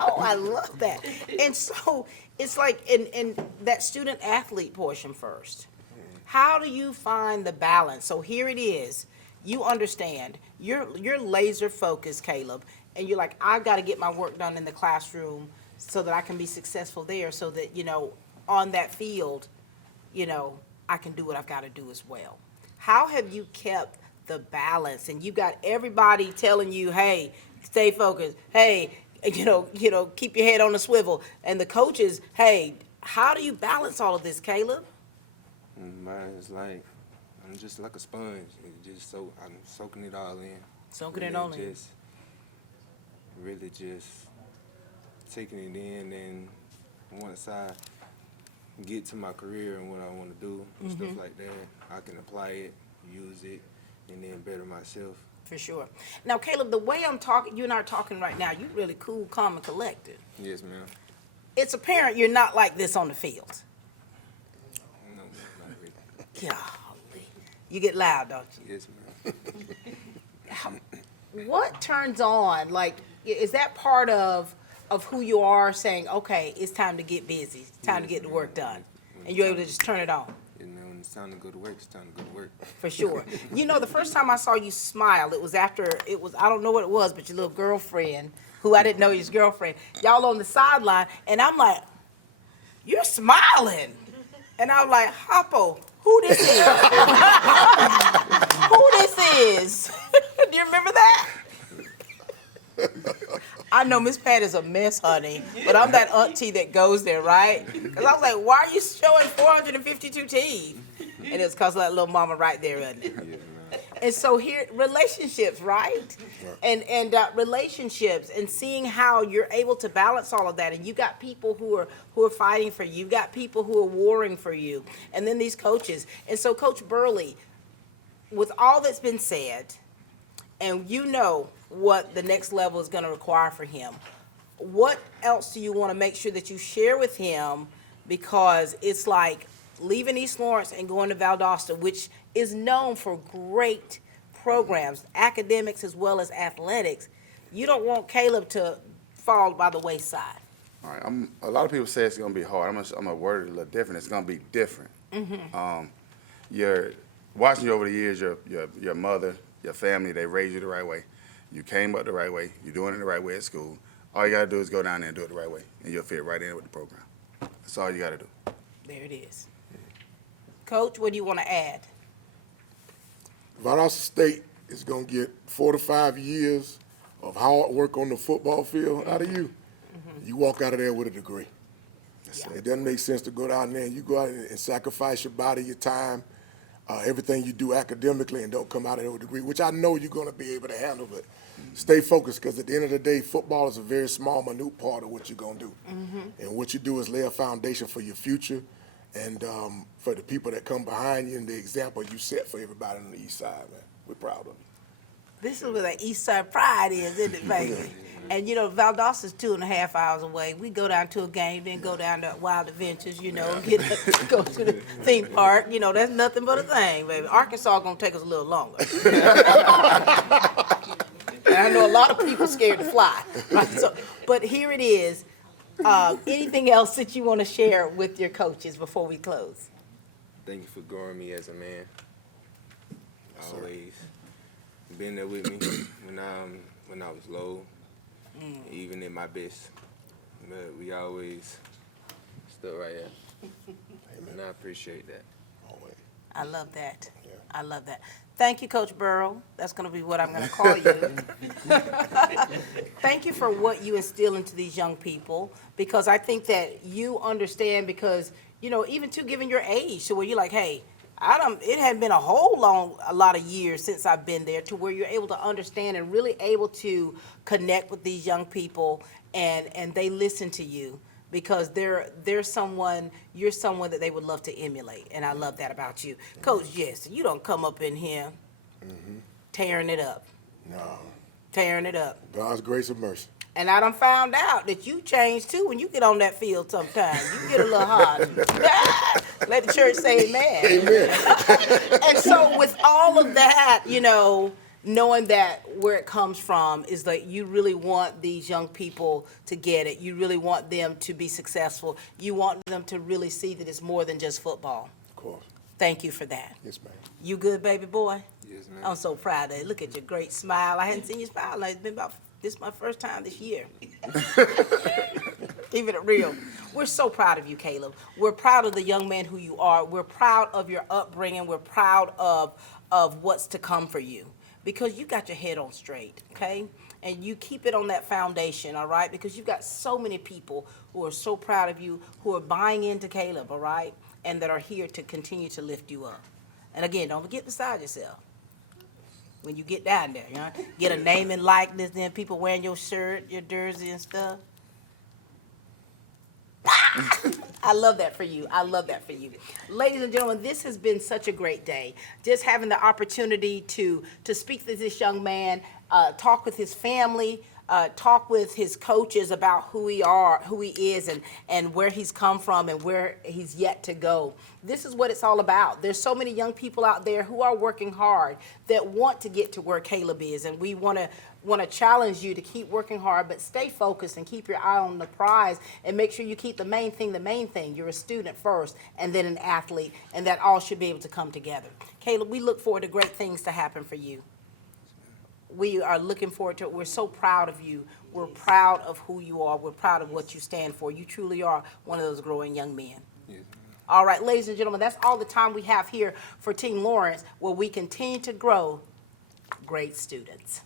Oh, I love that. And so it's like in that student athlete portion first. How do you find the balance? So here it is. You understand. You're laser focused, Caleb, and you're like, I've got to get my work done in the classroom so that I can be successful there, so that, you know, on that field, you know, I can do what I've got to do as well. How have you kept the balance? And you got everybody telling you, hey, stay focused. Hey, you know, keep your head on the swivel. And the coaches, hey, how do you balance all of this, Caleb? Mine is like, I'm just like a sponge. I'm soaking it all in. Soaking it all in. Really just taking it in, and once I get to my career and what I want to do and stuff like that, I can apply it, use it, and then better myself. For sure. Now, Caleb, the way I'm talking, you and I are talking right now, you're really cool, calm, and collected. Yes, ma'am. It's apparent you're not like this on the field. No, not really. Golly. You get loud, don't you? Yes, ma'am. What turns on? Like, is that part of who you are, saying, okay, it's time to get busy, it's time to get the work done, and you're able to just turn it on? You know, when it's time to go to work, it's time to go to work. For sure. You know, the first time I saw you smile, it was I don't know what it was, but your little girlfriend, who I didn't know his girlfriend, y'all on the sideline, and I'm like, you're smiling. And I was like, Hoppo, who this is? Who this is? Do you remember that? I know Miss Pat is a mess, honey, but I'm that auntie that goes there, right? Because I was like, why are you showing 452 teeth? And it's because of that little mama right there, isn't it? And so here, relationships, right? And relationships, and seeing how you're able to balance all of that. And you got people who are fighting for you. You got people who are warring for you. And then these coaches. And so, Coach Burley, with all that's been said, and you know what the next level is going to require for him, what else do you want to make sure that you share with him? Because it's like leaving East Lawrence and going to Valdosta, which is known for great programs, academics as well as athletics. You don't want Caleb to fall by the wayside. All right, a lot of people say it's going to be hard. I'm gonna word it a little different. It's going to be different. You're watching you over the years, your mother, your family, they raised you the right way. You came up the right way. You're doing it the right way at school. All you got to do is go down there and do it the right way, and you'll fit right in with the program. That's all you got to do. There it is. Coach, what do you want to add? Valdosta State is going to get 4 to 5 years of hard work on the football field out of you. You walk out of there with a degree. Yeah. It doesn't make sense to go down there and you go out and sacrifice your body, your time, everything you do academically, and don't come out of there with a degree, which I know you're going to be able to handle, but stay focused, because at the end of the day, football is a very small, minute part of what you're going to do. And what you do is lay a foundation for your future and for the people that come behind you and the example you set for everybody on the east side, man. We're proud of you. This is where the east side pride is, isn't it, baby? And, you know, Valdosta is 2.5 hours away. We go down to a game, then go down to Wild Adventures, you know, go to the theme park. You know, that's nothing but a thing, baby. Arkansas going to take us a little longer. And I know a lot of people scared to fly. Right? So, but here it is. Anything else that you want to share with your coaches before we close? Thank you for growing me as a man. Always been there with me when I was low, even in my best. But we always stood right here. And I appreciate that. I love that. I love that. Thank you, Coach Burrow. That's going to be what I'm going to call you. Thank you for what you instill into these young people, because I think that you understand, because, you know, even to given your age, to where you're like, hey, it hadn't been a lot of years since I've been there, to where you're able to understand and really able to connect with these young people, and they listen to you. Because you're someone that they would love to emulate, and I love that about you. Coach, yes, you don't come up in here tearing it up. No. Tearing it up. God's grace and mercy. And I done found out that you change too when you get on that field sometimes. You get a little hot. Let the church say amen. Amen. And so with all of that, you know, knowing that where it comes from is that you really want these young people to get it. You really want them to be successful. You want them to really see that it's more than just football. Of course. Thank you for that. Yes, ma'am. You good, baby boy? Yes, ma'am. I'm so proud of you. Look at your great smile. I hadn't seen you smile. Like, this is my first time this year. Keeping it real. We're so proud of you, Caleb. We're proud of the young man who you are. We're proud of your upbringing. We're proud of what's to come for you. Because you got your head on straight, okay? And you keep it on that foundation, all right? Because you've got so many people who are so proud of you, who are buying into Caleb, all right? And that are here to continue to lift you up. And again, don't forget beside yourself. When you get down there, you know, get a name and likeness, then people wearing your shirt, your jersey and stuff. I love that for you. I love that for you. Ladies and gentlemen, this has been such a great day. Just having the opportunity to speak to this young man, talk with his family, talk with his coaches about who he is, and where he's come from and where he's yet to go. This is what it's all about. There's so many young people out there who are working hard that want to get to where Caleb is, and we want to challenge you to keep working hard, but stay focused and keep your eye on the prize, and make sure you keep the main thing the main thing. You're a student first and then an athlete, and that all should be able to come together. Caleb, we look forward to great things to happen for you. We are looking forward to it. We're so proud of you. We're proud of who you are. We're proud of what you stand for. You truly are one of those growing young men. Yes. All right, ladies and gentlemen, that's all the time we have here for Team Lawrence, where we continue to grow great students.